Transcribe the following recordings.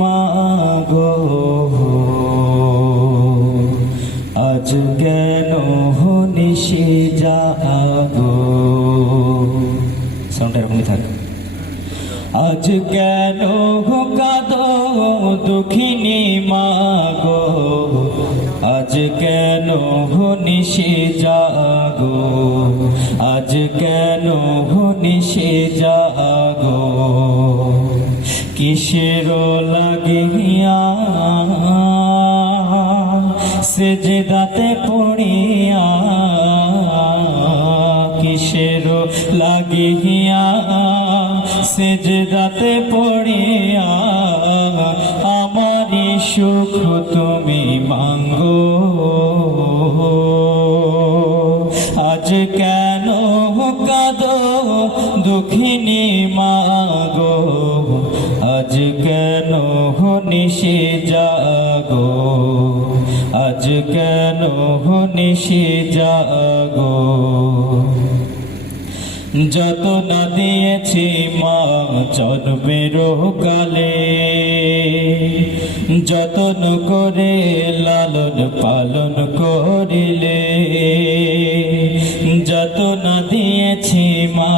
মাগো আজ কেন নিশি জাগো। সাউন্ড এরকমই থাক। আজ কেন কাঁদো দুঃখিনী মাগো আজ কেন নিশি জাগো আজ কেন নিশি জাগো। কিসের লাগিয়া সেজদাতে পড়িয়া কিসের লাগিয়া সেজদাতে পড়িয়া আমারি সুখ তুমি মাঙ্গো। আজ কেন কাঁদো দুঃখিনী মাগো আজ কেন নিশি জাগো আজ কেন নিশি জাগো। যত না দিয়েছি মা জন্মের কালে যতন করে লালন পালন করিলে যত না দিয়েছি মা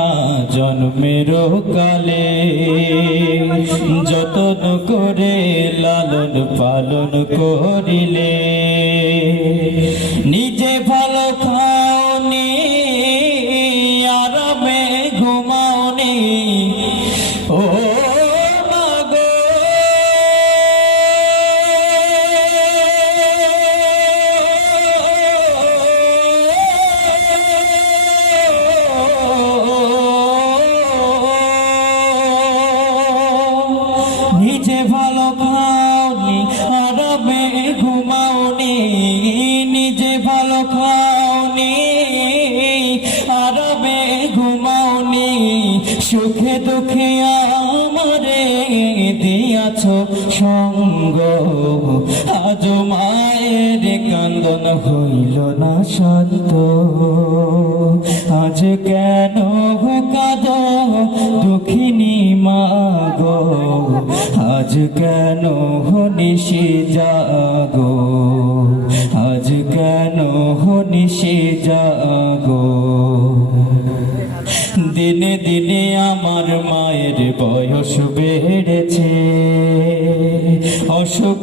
জন্মের কালে যতন করে লালন পালন করিলে নিজে ভালো খাওনি আরামে ঘুমাওনি ও মাগো। নিজে ভালো খাওনি আরামে ঘুমাওনি নিজে ভালো খাওনি আরামে ঘুমাওনি সুখে দুঃখে আমারে দিয়াছ সঙ্গ। আজ মায়ের কান্দন হইল না শান্ত আজ কেন কাঁদো দুঃখিনী মাগো আজ কেন নিশি জাগো আজ কেন নিশি জাগো। দিনে দিনে আমার মায়ের বয়স বেড়েছে অসুখ